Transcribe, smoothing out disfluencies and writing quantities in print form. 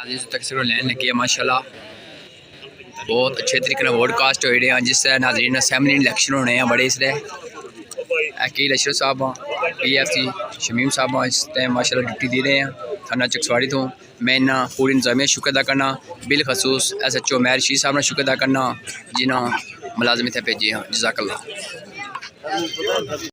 तक से लैन लगी है माशाल्लाह, बहुत अच्छे तरीके से वोट कास्ट हो रहे हैं। जिस नाजरीन असैम्बली इलेक्शन होने हैं बड़े इसलिए अकील अशरफ साहब PFC शमीम साहब इस टाइम माशाल्लाह ड्यूटी दे रहे हैं थाना चकसवाड़ी तो। मैं इन्ना पूरी इंतजामिया शुक्र अदा करना, बिलखसूस SHO महर शी साहब ने शुक्र अदा करना जिन्हें मुलाजम इतने भेजे हैं। जज़ाकल्लाह।